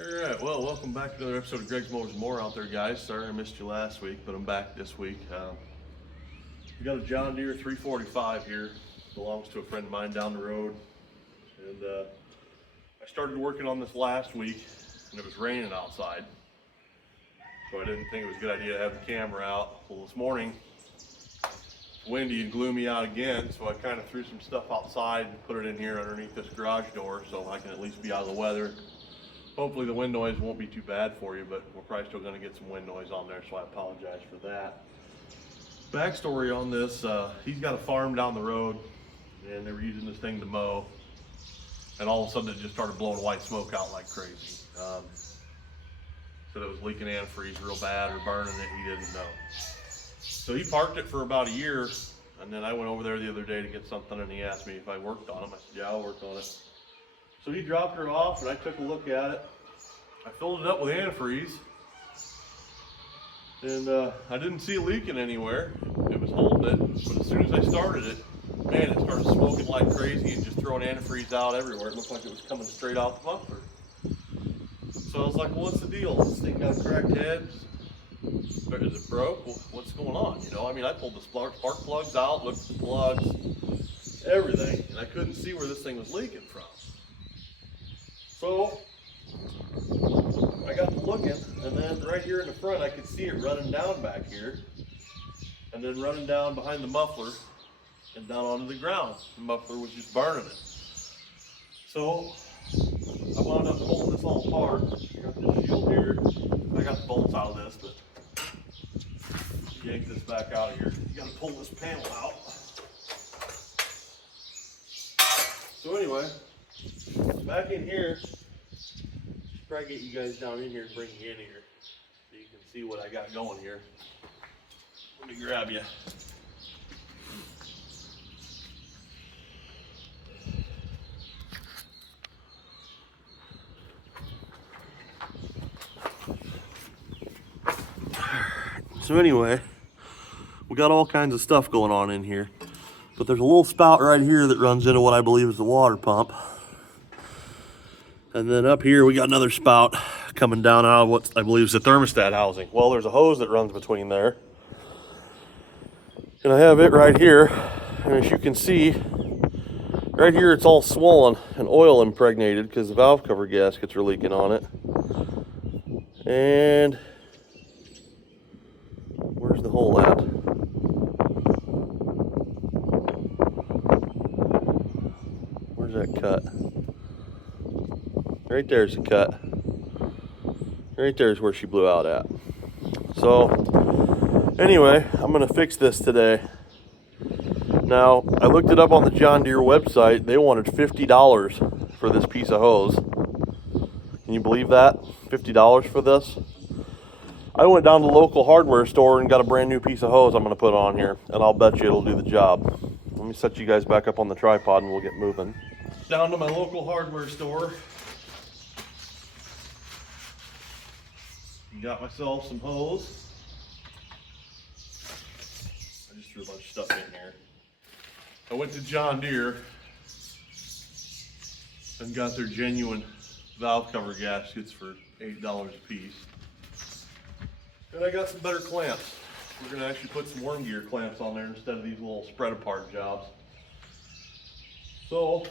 Alright, well, welcome back to another episode of Greg's Motors and More out there, guys. Sorry I missed you last week, but I'm back this week. We got a John Deere 345 here. Belongs to a friend of mine down the road. And I started working on this last week, and it was raining outside. So I didn't think it was a good idea to have the camera out. Well, this morning, windy and gloomy out again, so I kind of threw some stuff outside and put it in here underneath this garage door so I can at least be out of the weather. Hopefully the wind noise won't be too bad for you, but we're probably still going to get some wind noise on there, so I apologize for that. Backstory on this, he's got a farm down the road, and they were using this thing to mow, and all of a sudden it just started blowing white smoke out like crazy. Said it was leaking antifreeze real bad or burning it, he didn't know. So he parked it for about a year, and then I went over there the other day to get something, and he asked me if I worked on it. I said, yeah, I'll work on it. So he dropped her off, and I took a look at it. I filled it up with antifreeze, and I didn't see it leaking anywhere. It was holding it, but as soon as I started it, man, it started smoking like crazy and just throwing antifreeze out everywhere. It looked like it was coming straight out the muffler. So I was like, well, what's the deal? This thing got a cracked head? Is it broke? Well, what's going on? You know, I mean, I pulled the spark plugs out, looked at the plugs, everything, and I couldn't see where this thing was leaking from. So I got to looking, and then right here in the front, I could see it running down back here, and then running down behind the muffler and down onto the ground. The muffler was just burning it. So I wound up pulling this all apart. I got this shield here. I got the bolts out of this, but yank this back out of here. You got to pull this panel out. So anyway, back in here, try to get you guys down in here and bring you in here so you can see what I got going here. Let me grab you. So anyway, we got all kinds of stuff going on in here, but there's a little spout right here that runs into what I believe is the water pump. And then up here, we got another spout coming down out of what I believe is the thermostat housing. Well, there's a hose that runs between there. And I have it right here. And as you can see, right here, it's all swollen and oil impregnated because the valve cover gaskets are leaking on it. And where's the hole at? Where's that cut? Right there's a cut. Right there's where she blew out at. So anyway, I'm gonna fix this today. Now, I looked it up on the John Deere website. They wanted $50 for this piece of hose. Can you believe that? $50 for this? I went down to the local hardware store and got a brand new piece of hose I'm gonna put on here, and I'll bet you it'll do the job. Let me set you guys back up on the tripod and we'll get moving. Down to my local hardware store. Got myself some hose. I just threw a bunch of stuff in here. I went to John Deere and got their genuine valve cover gaskets for $8 a piece. And I got some better clamps. We're gonna actually put some worm gear clamps on there instead of these little spread apart jobs. So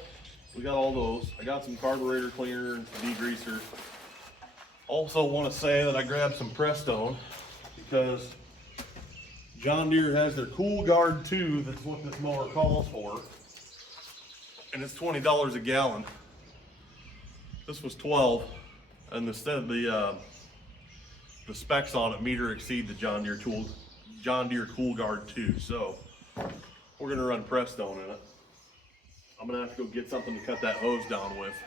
we got all those. I got some carburetor cleaner and some degreaser. Also want to say that I grabbed some Prestone because John Deere has their Cool Guard 2, that's what this mower calls for, and it's $20 a gallon. This was $12, and instead the specs on it meter exceed the John Deere Cool Guard 2, so we're gonna run Prestone in it. I'm gonna have to go get something to cut that hose down with.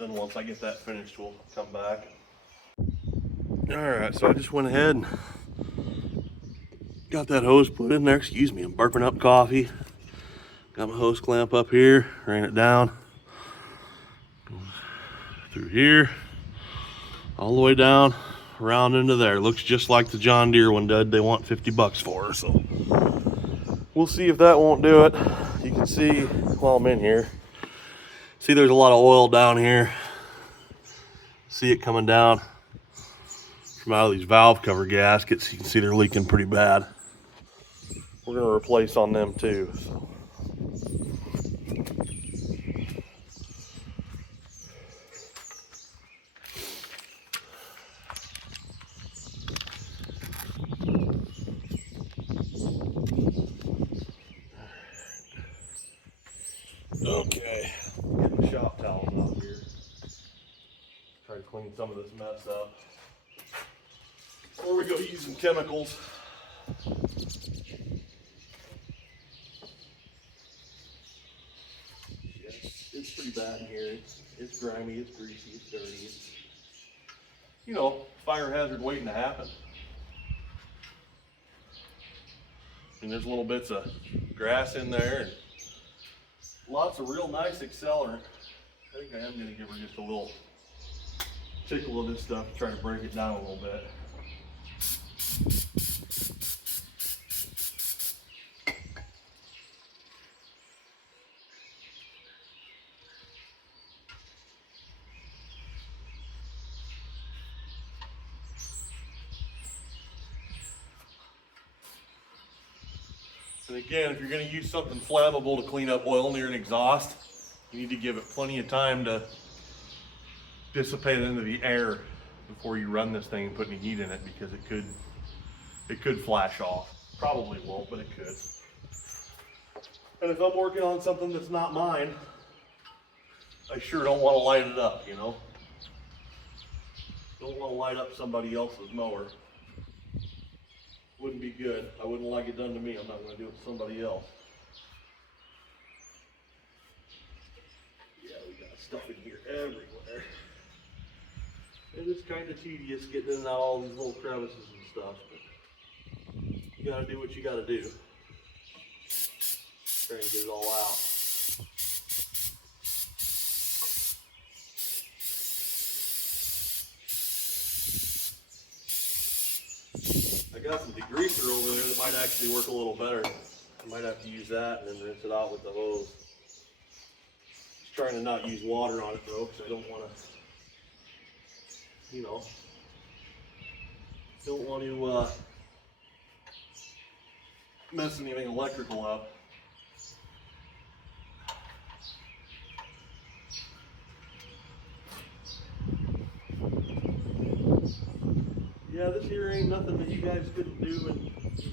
Then once I get that finished, we'll come back. All right, so I just went ahead and got that hose put in there. Excuse me, I'm burping up coffee. Got my hose clamp up here, ran it down through here, all the way down, around into there. Looks just like the John Deere one did. They want $50 for her, so we'll see if that won't do it. You can see while I'm in here, see there's a lot of oil down here. See it coming down from out of these valve cover gaskets. You can see they're leaking pretty bad. We're going to replace on them too. So. Okay, get the shop towels out here. Try to clean some of this mess up. Before we go using chemicals. It's pretty bad in here. It's grimy, it's greasy, it's dirty. It's, you know, fire hazard waiting to happen. And there's little bits of grass in there and lots of real nice accelerant. I think I am going to give her just a little tickle of this stuff to try to break it down a little bit. And again, if you're going to use something flammable to clean up oil near an exhaust, you need to give it plenty of time to dissipate into the air before you run this thing and put any heat in it, because it could flash off. Probably won't, but it could. And if I'm working on something that's not mine, I sure don't want to light it up, you know. Don't want to light up somebody else's mower. Wouldn't be good. I wouldn't like it done to me. I'm not going to do it to somebody else. Yeah, we got stuff in here everywhere. It is kind of tedious getting in and out all these little crevices and stuff, but you got to do what you got to do. Trying to get it all out. I got some degreaser over there that might actually work a little better. I might have to use that and then rinse it out with the hose. Just trying to not use water on it though, because I don't want to, you know, don't want to mess anything electrical up. Yeah, this here ain't nothing that you guys couldn't do in, you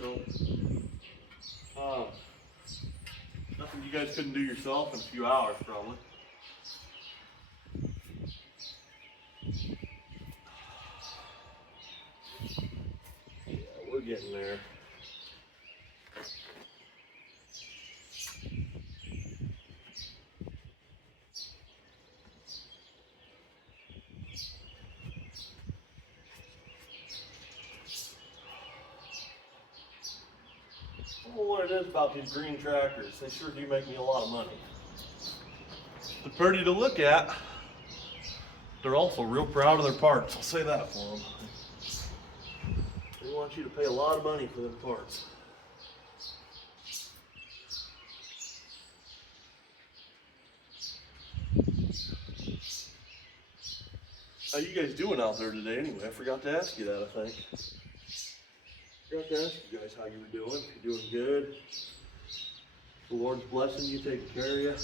know, nothing you guys couldn't do yourself in a few hours probably. Yeah, we're getting there. Well, what it is about these green tractors, they sure do make me a lot of money. They're pretty to look at. They're also real proud of their parts, I'll say that for them. They want you to pay a lot of money for their parts. How you guys doing out there today anyway? I forgot to ask you that, I think. I forgot to ask you guys how you were doing. If you're doing good. The Lord's blessing you, taking care of you.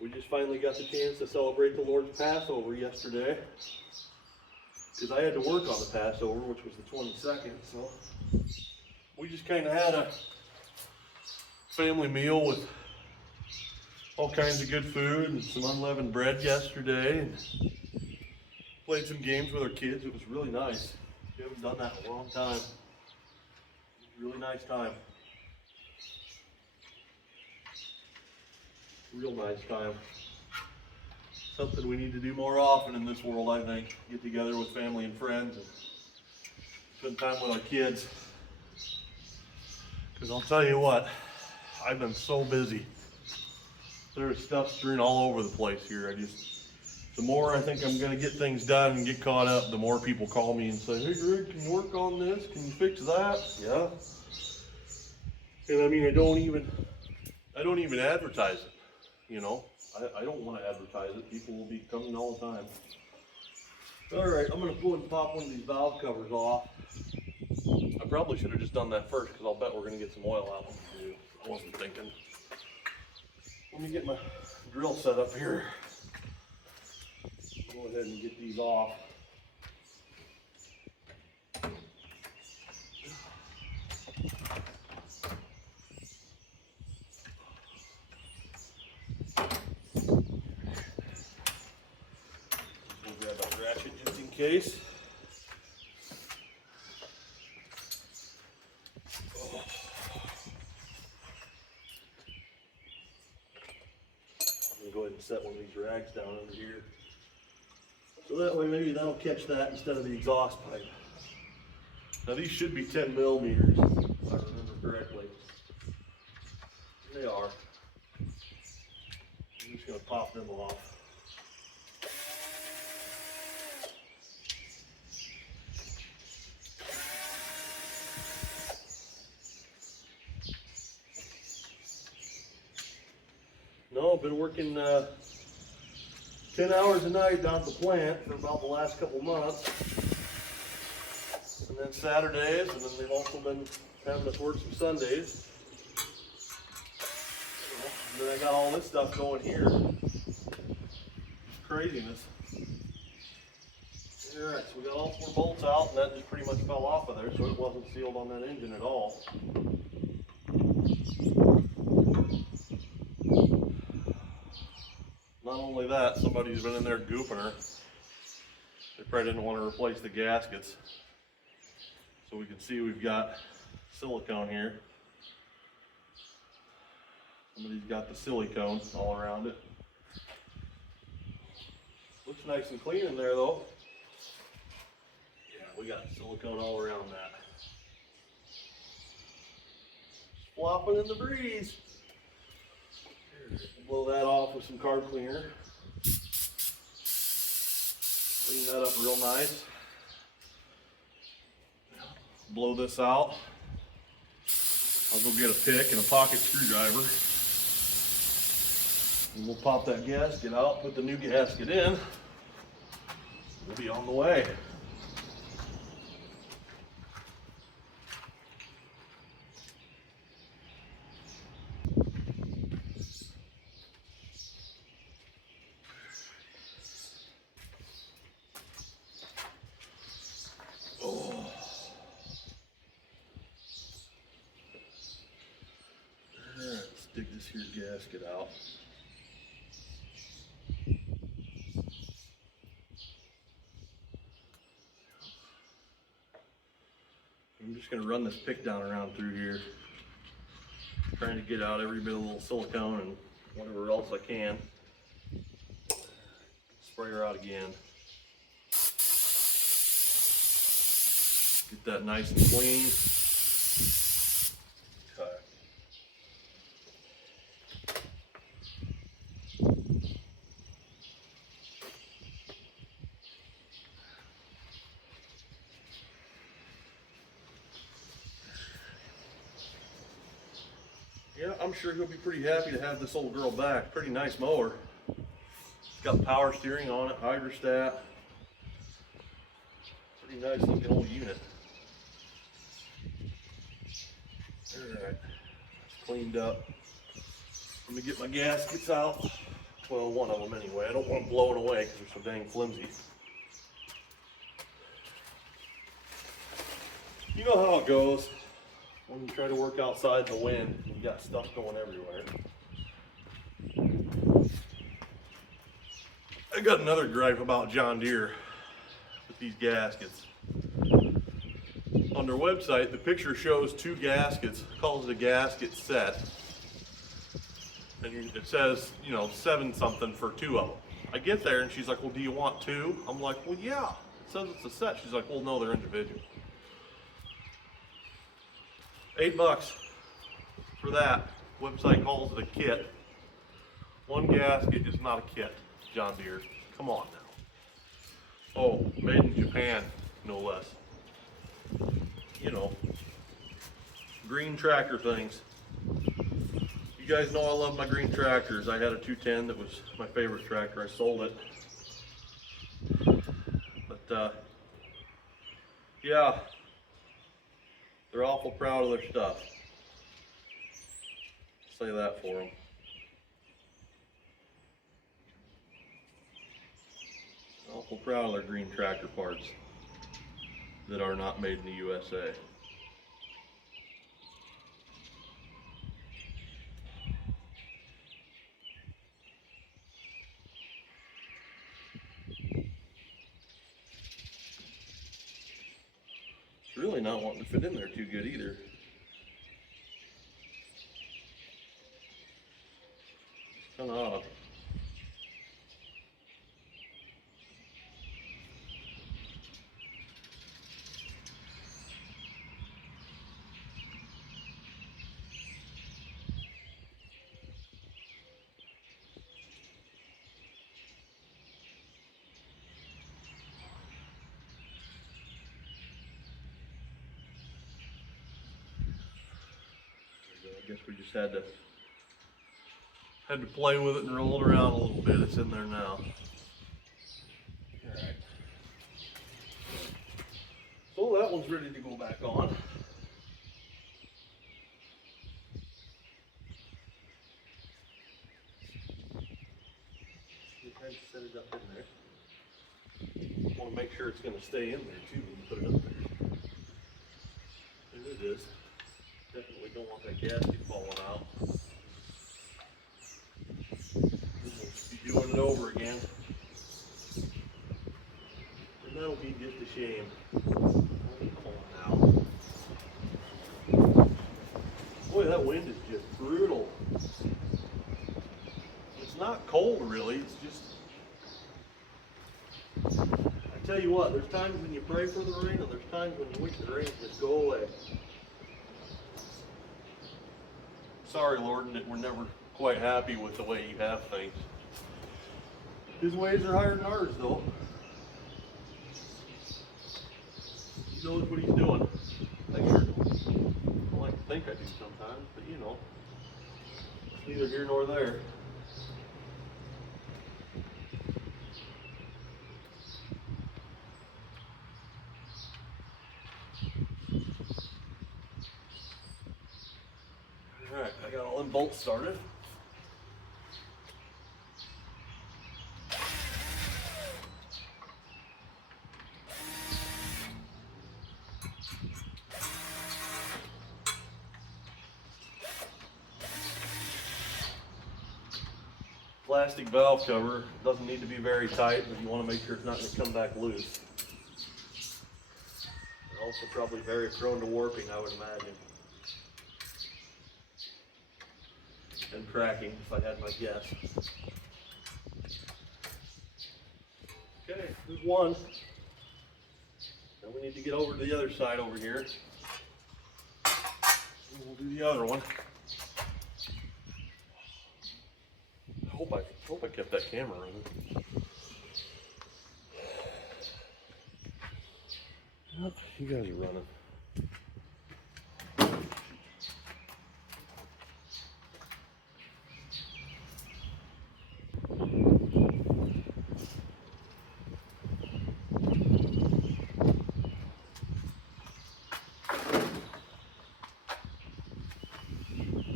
We just finally got the chance to celebrate the Lord's Passover yesterday. Because I had to work on the Passover, which was the 22nd. So we just kind of had a family meal with all kinds of good food and some unleavened bread yesterday. And played some games with our kids. It was really nice. We haven't done that in a long time. Really nice time. Real nice time. Something we need to do more often in this world, I think. Get together with family and friends and spend time with our kids. Because I'll tell you what, I've been so busy. There's stuff strewn all over the place here. The more I think I'm going to get things done and get caught up, the more people call me and say, "Hey Greg, can you work on this? Can you fix that?" Yeah. And I mean, I don't even advertise it. you know. I don't want to advertise it. People will be coming all the time. All right, I'm going to go ahead and pop one of these valve covers off. I probably should have just done that first because I'll bet we're going to get some oil out. I wasn't thinking. Let me get my drill set up here. Go ahead and get these off. We'll grab that ratchet just in case. Go ahead and set one of these rags down under here. So that way maybe that'll catch that instead of the exhaust pipe. Now these should be 10 millimeters, if I remember correctly. They are. I'm just going to pop them off. No, I've been working 10 hours a night down at the plant for about the last couple months. And then Saturdays, and then they've also been having us work some Sundays. And then I got all this stuff going here. Craziness. Alright, so we got all 4 bolts out, and that just pretty much fell off of there, so it wasn't sealed on that engine at all. Not only that, somebody's been in there gooping her. They probably didn't want to replace the gaskets. So we can see we've got silicone here. Somebody's got the silicone all around it. Looks nice and clean in there though. Yeah, we got silicone all around that. Flopping in the breeze. Blow that off with some carb cleaner. Clean that up real nice. Blow this out. I'll go get a pick and a pocket screwdriver. And we'll pop that gasket out, put the new gasket in. We'll be on the way. Dig this here gasket out. I'm just going to run this pick down around through here, trying to get out every bit of little silicone and whatever else I can. Spray her out again. Get that nice and clean. Yeah, I'm sure he'll be pretty happy to have this old girl back. Pretty nice mower. It's got power steering on it, hydrostat. Pretty nice looking old unit. Alright, it's cleaned up. Let me get my gaskets out. Well, one of them anyway. I don't want them blowing away because they're so dang flimsy. You know how it goes when you try to work outside in the wind. You got stuff going everywhere. I got another gripe about John Deere with these gaskets. On their website, the picture shows 2 gaskets, calls it a gasket set. And it says, you know, 7 something for 2 of them. I get there and she's like, well, do you want 2? I'm like, well, yeah, it says it's a set. She's like, well, no, they're individual. $8 for that. Website calls it a kit. 1 gasket is not a kit, John Deere. Come on now. Oh, made in Japan, no less. You know, green tractor things. You guys know I love my green tractors. I had a 210 that was my favorite tractor. I sold it. But yeah, they're awful proud of their stuff. Say that for them. Awful proud of their green tractor parts that are not made in the USA. It's really not wanting to fit in there too good either. Kind of odd. I guess we just had to play with it and roll it around a little bit. It's in there now. Alright. So that one's ready to go back on. You kind of set it up in there. Want to make sure it's going to stay in there too when you put it up there. There it is. Definitely don't want that gasket falling out. Be doing it over again. And that'll be just a shame. Oh, come on now. Boy, that wind is just brutal. It's not cold really, it's just... I tell you what, there's times when you pray for the rain and there's times when you wish the rain would just go away. Sorry, Lord, that we're never quite happy with the way you have things. His ways are higher than ours, though. He knows what he's doing. I sure do. I like to think I do sometimes, but you know, it's neither here nor there. Alright, I got all them bolts started. Plastic valve cover doesn't need to be very tight, but you want to make sure it's not going to come back loose. They're also probably very prone to warping, I would imagine. And cracking, if I had my guess. Okay, there's one. Now we need to get over to the other side over here. And we'll do the other one. I hope I kept that camera running. Yep, you guys are running.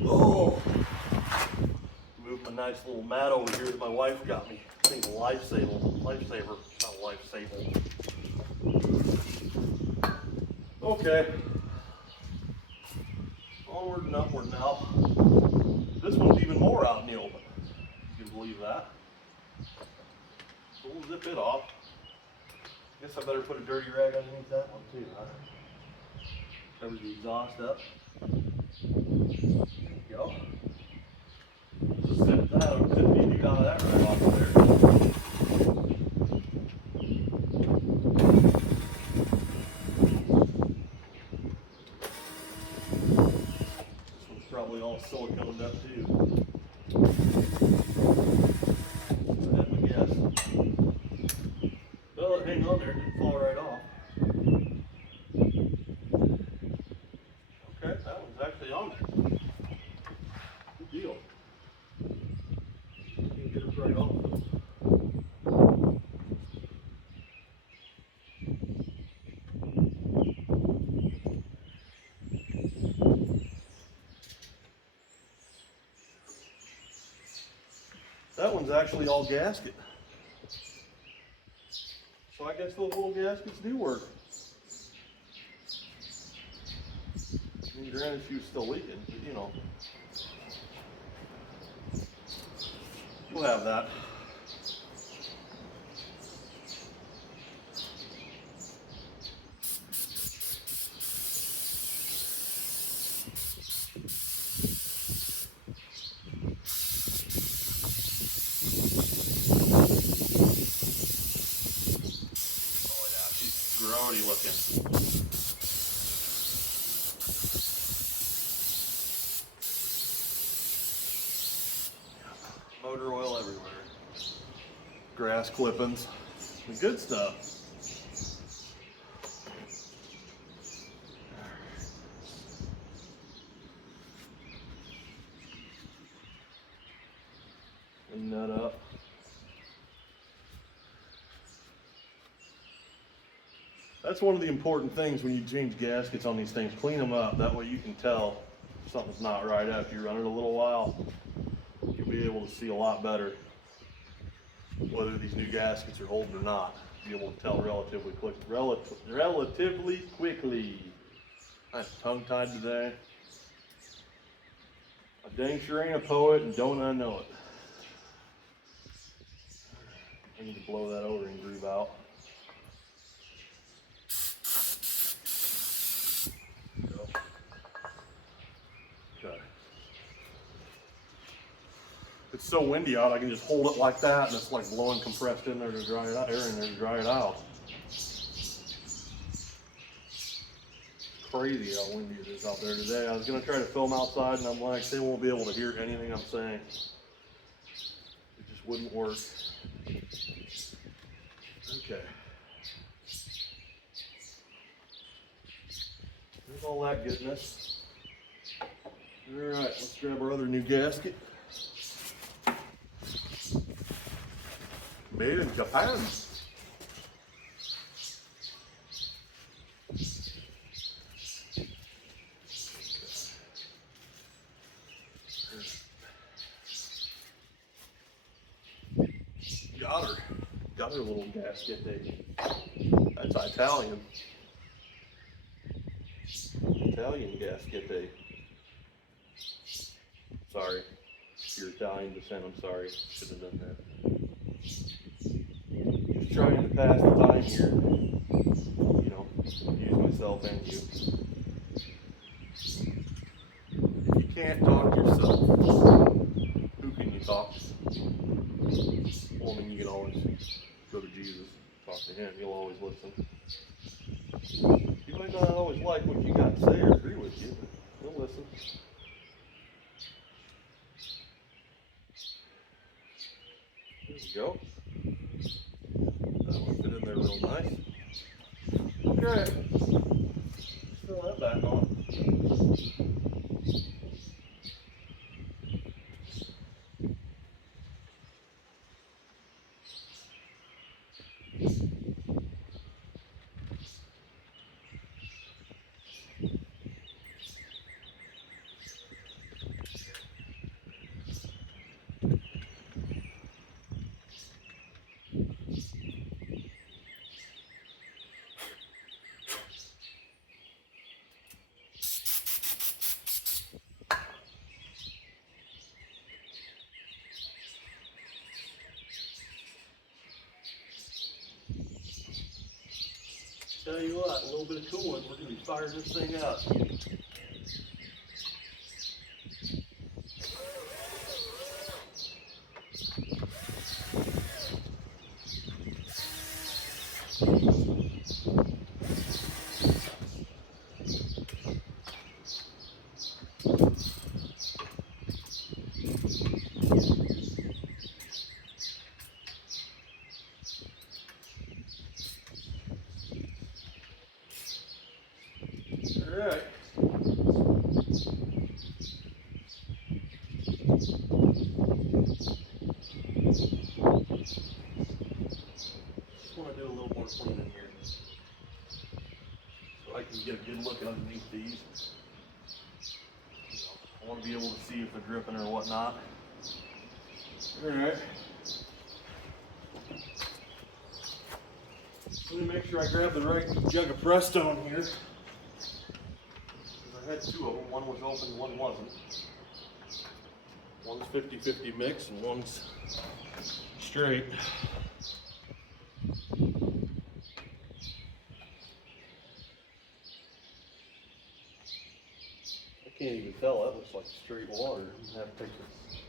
Oh, moved my nice little mat over here that my wife got me. I think a lifesaver, not a lifesaver. Okay, onward and upward now. This one's even more out in the open. You can believe that. So we'll zip it off. Guess I better put a dirty rag underneath that one too, huh? Cover the exhaust up. There we go. Just zip that up. Didn't need to get out of that right off of there. This one's probably all siliconed up too. I have my guess. Well, it hang on there, it didn't fall right off. Okay, that one's actually on there. Good deal. That one's actually all gasket. So I guess those little gaskets do work. I mean, granted, she was still leaking, but you know. We'll have that. Oh yeah, she's grody looking. Motor oil everywhere. Grass clippings. The good stuff. Clean that up. That's one of the important things when you change gaskets on these things. Clean them up. That way you can tell something's not right after you run it a little while. You'll be able to see a lot better whether these new gaskets are holding or not. You'll be able to tell relatively quickly. I'm tongue-tied today. I dang sure ain't a poet, and don't I know it. I need to blow that O-ring groove out. Okay. It's so windy out, I can just hold it like that, and it's like blowing compressed in there to dry it out, air in there to dry it out. Crazy how windy it is out there today. I was gonna try to film outside, and I'm like, they won't be able to hear anything I'm saying. It just wouldn't work. Okay. There's all that goodness. All right, let's grab our other new gasket. Made in Japan. Got her little gasket there. That's Italian. Italian gasket day. Sorry. If you're Italian descent, I'm sorry. Should have done that. Just trying to pass the time here. You know, use myself and you. If you can't talk to yourself, who can you talk to? Well, I mean, you can always go to Jesus, talk to him. He'll always listen. He might not always like what you got to say or agree with you, but he'll listen. There we go. That one fit in there real nice. Okay. Throw that back on. Tell you what, a little bit of coolant, we're going to be firing this thing up. Alright. Just want to do a little more cleaning here so I can get a good look underneath these. I want to be able to see if they're dripping or whatnot. Alright. Let me make sure I grab the right jug of Prestone here. I had two of them. One was open, one wasn't. One's 50-50 mix and one's straight. I can't even tell. That looks like straight water. I'm gonna have to take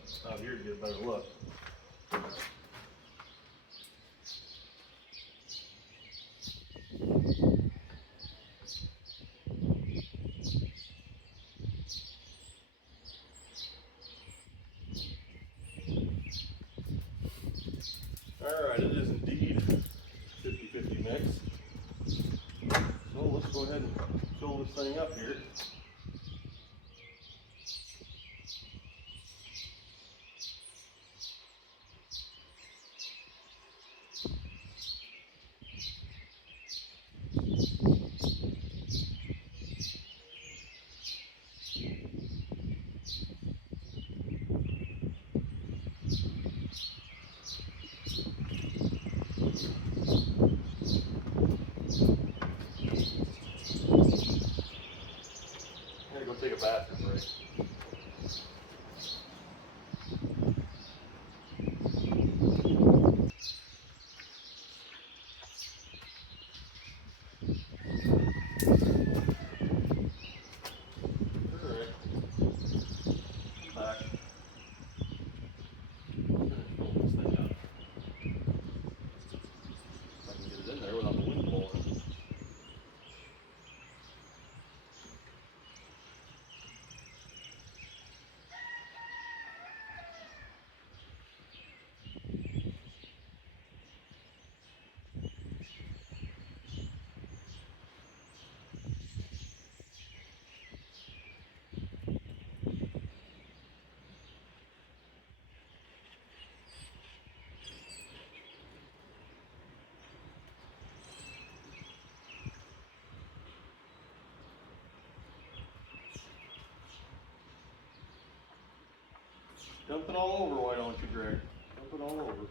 this out here to get a better look. Alright, it is indeed 50-50 mix. So let's go ahead and fill this thing up here. Take a bathroom break. Alright. Back. Pull this thing out. If I can get it in there without the wind blowing. Dump it all over, why don't you, Greg? Dump it all over.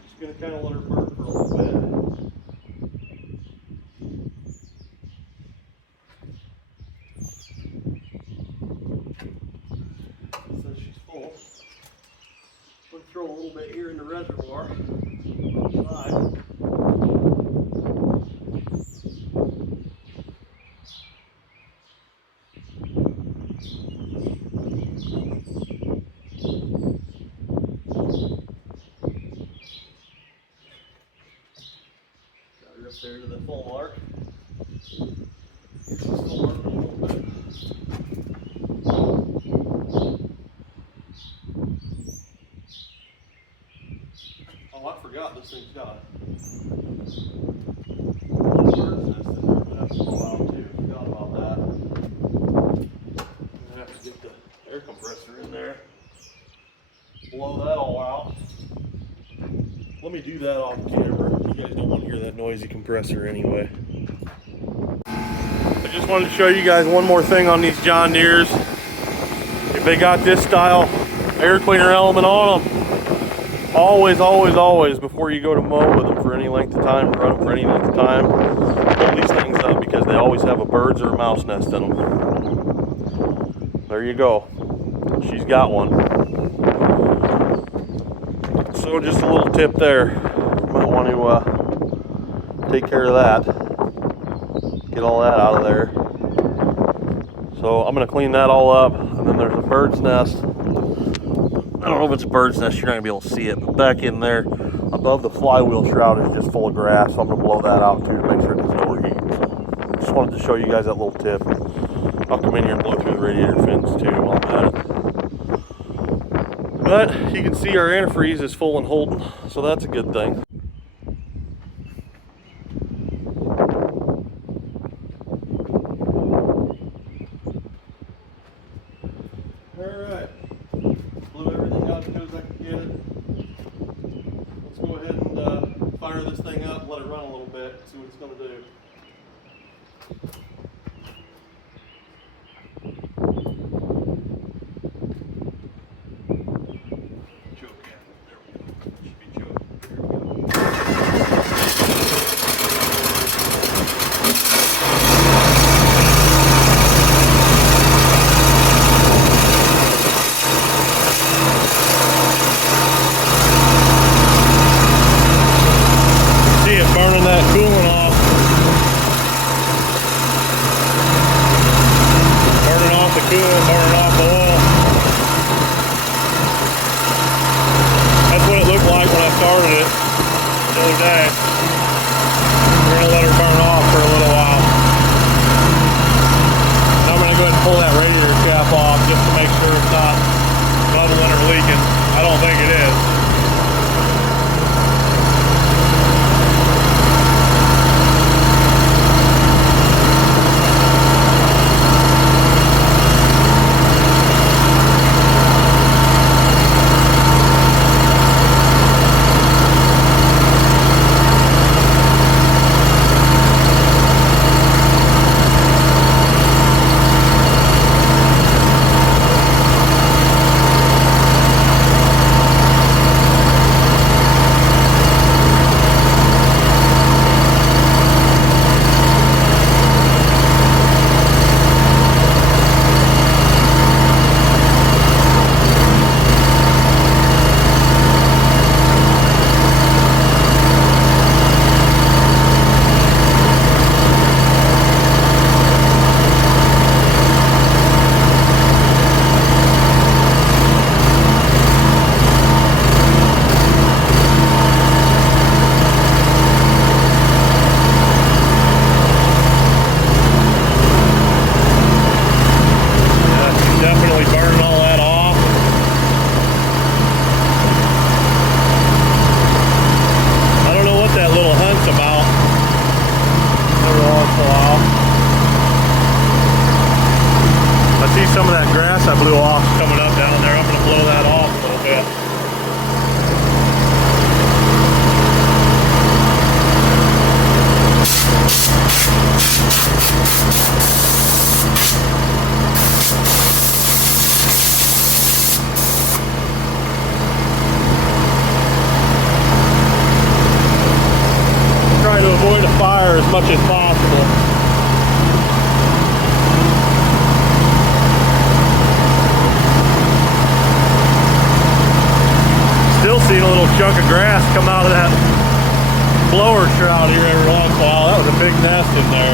Just gonna kind of let her burn for a little bit. Says she's full. We'll throw a little bit here in the reservoir. Outside. Got her up there to the full mark. She's still working a little bit. Oh, I forgot this thing's got a bird's nest in there that I have to pull out too. Forgot about that. I'm gonna have to get the air compressor in there. Blow that all out. Let me do that off camera. You guys don't want to hear that noisy compressor anyway. I just wanted to show you guys one more thing on these John Deeres. If they got this style air cleaner element on them, always, always, always, before you go to mow with them for any length of time, run them for any length of time, pull these things up because they always have a bird's or a mouse nest in them. There you go. She's got one. So just a little tip there. You might want to take care of that. Get all that out of there. So I'm going to clean that all up. And then there's a bird's nest. I don't know if it's a bird's nest, you're not going to be able to see it, but back in there above the flywheel shroud is just full of grass, so I'm going to blow that out too to make sure it doesn't overheat. So just wanted to show you guys that little tip. I'll come in here and blow through the radiator fins too while I'm at it. But you can see our antifreeze is full and holding, so that's a good thing. Alright, blew everything out as good as I could get it. let's go ahead and fire this thing up, let it run a little bit, see what it's going to do. See it burning that coolant off. Burning off the coolant, burning off the oil. That's what it looked like when I started it the other day. We're going to let her burn off for a little while. Now I'm going to go ahead and pull that radiator cap off just to make sure it's not bubbling or leaking. I don't think it is. Some of that grass I blew off coming up down there. I'm going to blow that off a little bit. Try to avoid a fire as much as possible. Still seeing a little chunk of grass come out of that blower shroud here every once in a while. That was a big nest in there.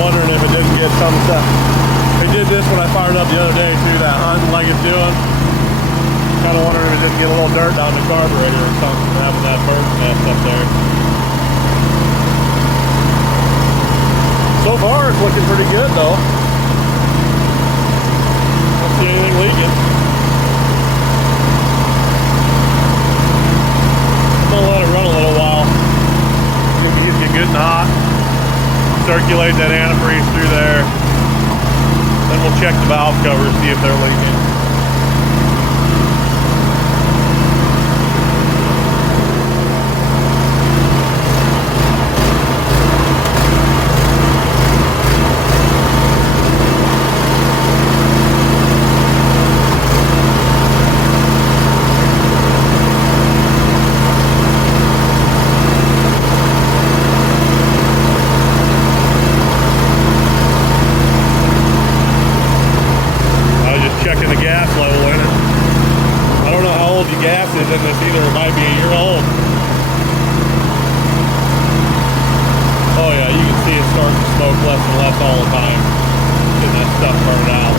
Wondering if it didn't get some stuff. It did this when I fired up the other day too, that hunting like it's doing. Kind of wondering if it didn't get a little dirt down the carburetor or something from having that bird's nest up there. So far it's looking pretty good though. See anything leaking. I'm gonna let it run a little while. Get it good and hot. Circulate that antifreeze through there. Then we'll check the valve covers, see if they're leaking. In this either, it might be a year old. Oh yeah, you can see it starting to smoke less and less all the time. Getting that stuff burned out.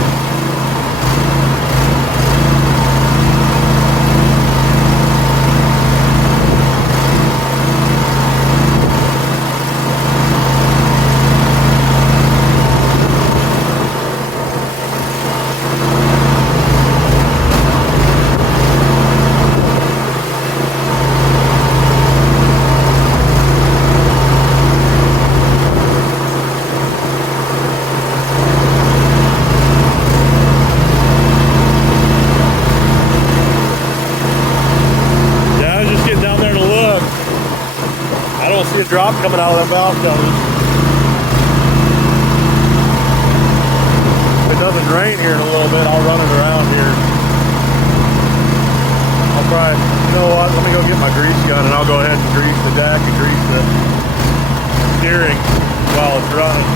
good drop coming out of them valve covers. If it doesn't rain here in a little bit, I'll run it around here. I'll try, you know what, let me go get my grease gun and I'll go ahead and grease the deck and grease the steering while it's running.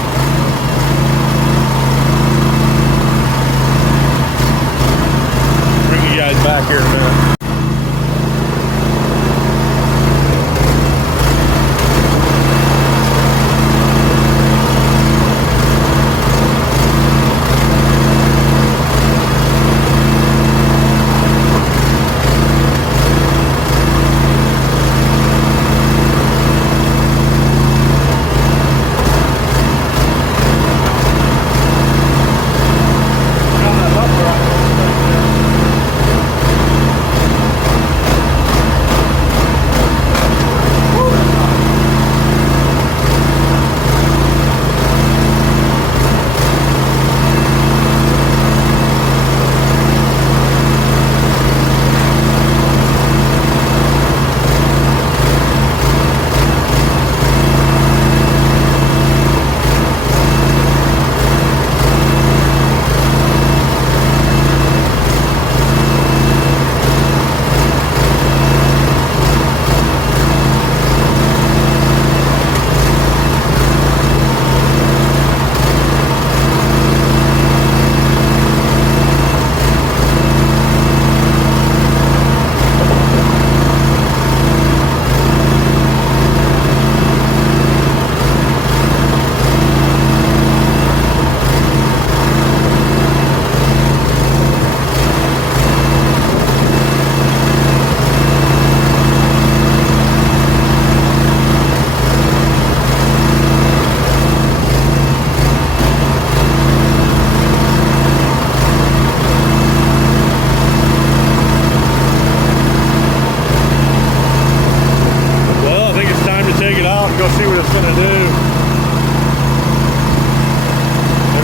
Bring you guys back here in a minute.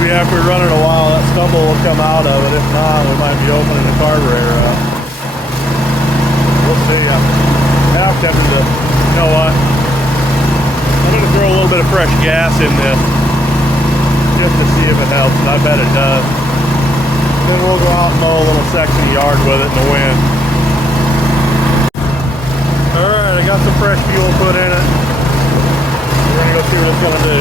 After we run it a while, that stubble will come out of it. If not, we might be opening the carburetor up. We'll see. I'm half tempted to, you know what? I'm going to throw a little bit of fresh gas in this just to see if it helps, and I bet it does. Then we'll go out and mow a little section of yard with it in the wind. Alright, I got some fresh fuel put in it. We're going to go see what it's going to do.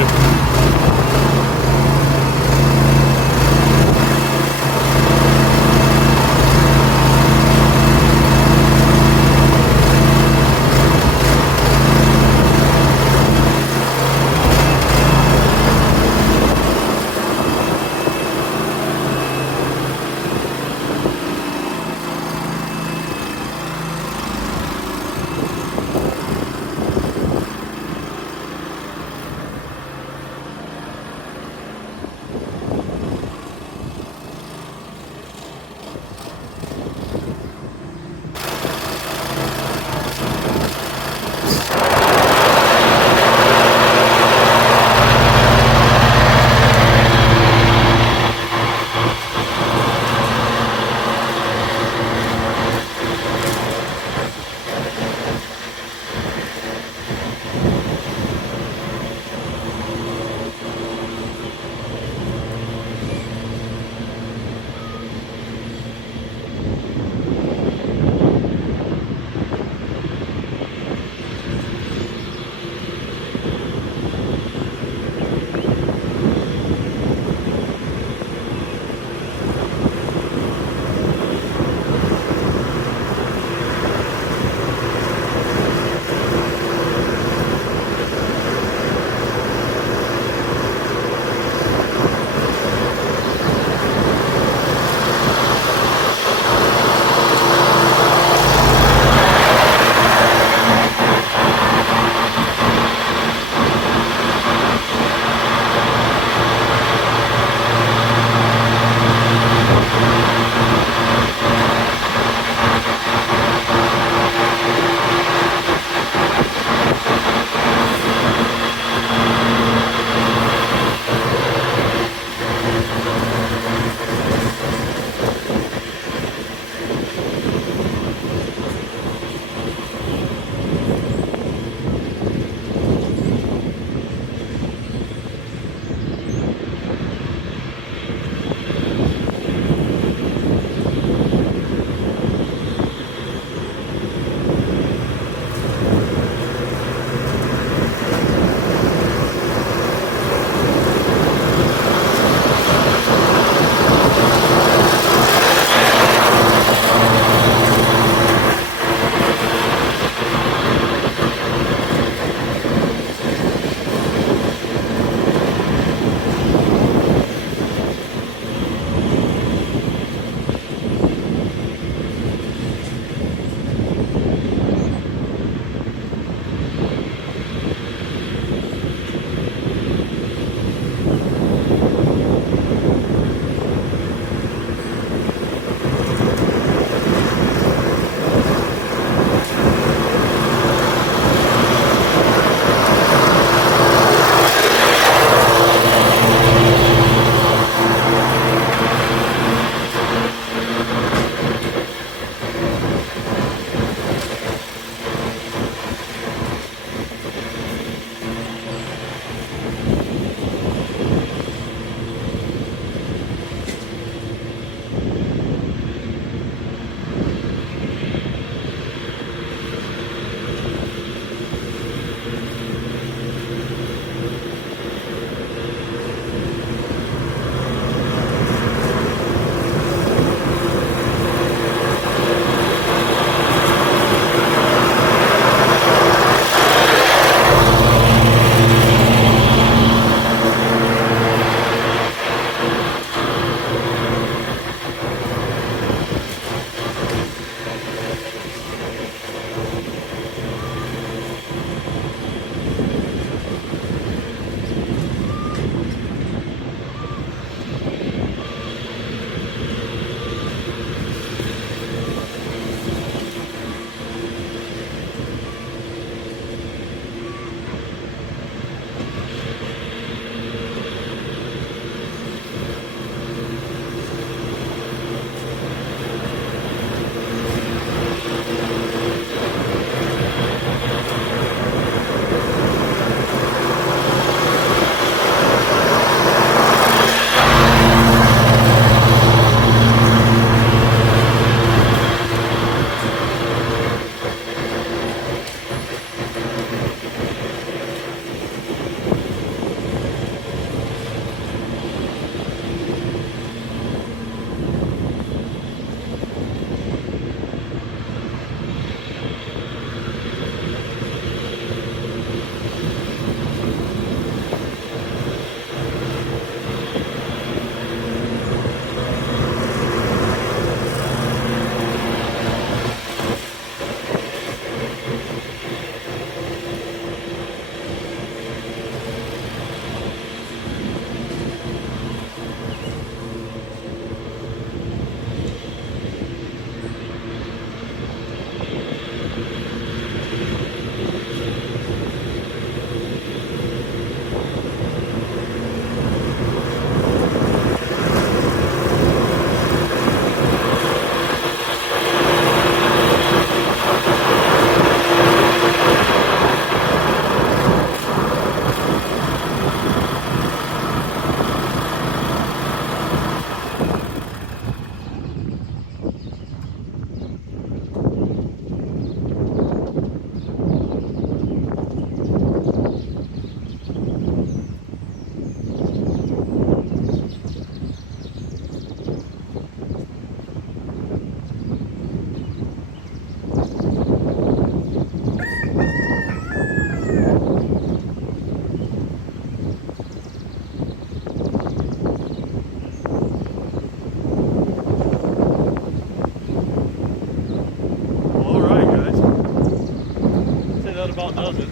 does it.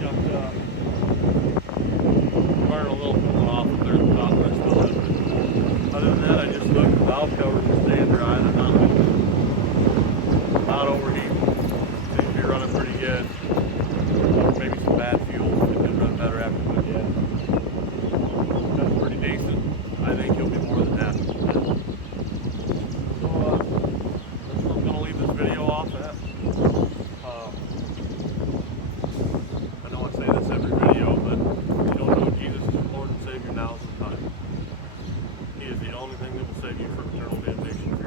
Got burn a little coolant off up there at the top, but I still have it. Other than that, I just looked. The valve covers are staying dry. They're not overheating. Seems to be running pretty good. Maybe some bad fuel. It could run better after put gas. That's pretty decent. I think he'll be more than happy with that. So that's where I'm going to leave this video off at. I know I say this every video, but if you don't know Jesus is your Lord and Savior, now is the time. He is the only thing that will save you from eternal damnation.